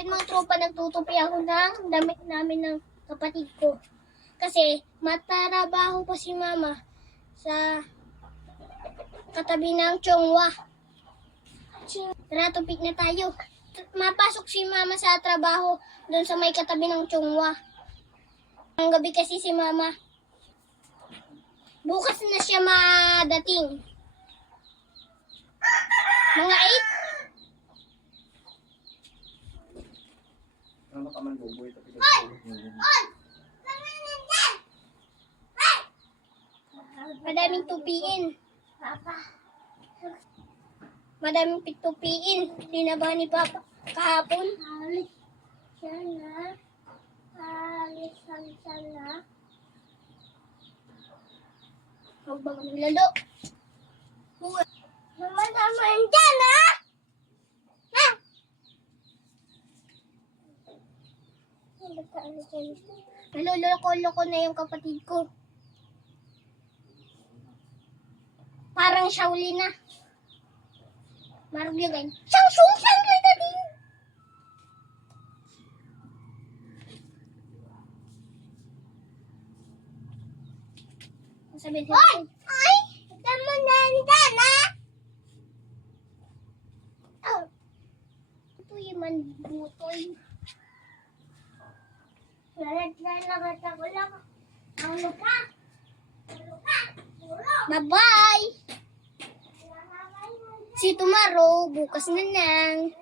Ayun mga tropa, nagtutupi ako ng damit namin ng kapatid ko. Kasi matarabaho pa si mama sa katabi ng Chongwa. Tara, tupik na tayo. Mapasok si mama sa trabaho doon sa may katabi ng Chongwa. Ang gabi kasi si mama. Bukas na siya madating. Mga 8? Ano ka man buboy tapi Madaming tupiin. Madaming pitupiin. Ba ni Papa kahapon? Alis siya na. Alis siya na. Huwag ba kami lalo? Mama naman dyan, Naluloko-loko na yung kapatid ko. Parang Shaolin na. Marugyan. Shang Shung Shang Lai Daddy! Sabi siya. Hoy! Ay! Tama na nandyan, ha? Oh. Ito yung manbutoy. Lalat-lalat ako lang. Ang lupa. Bye-bye! See you tomorrow. Bukas na lang.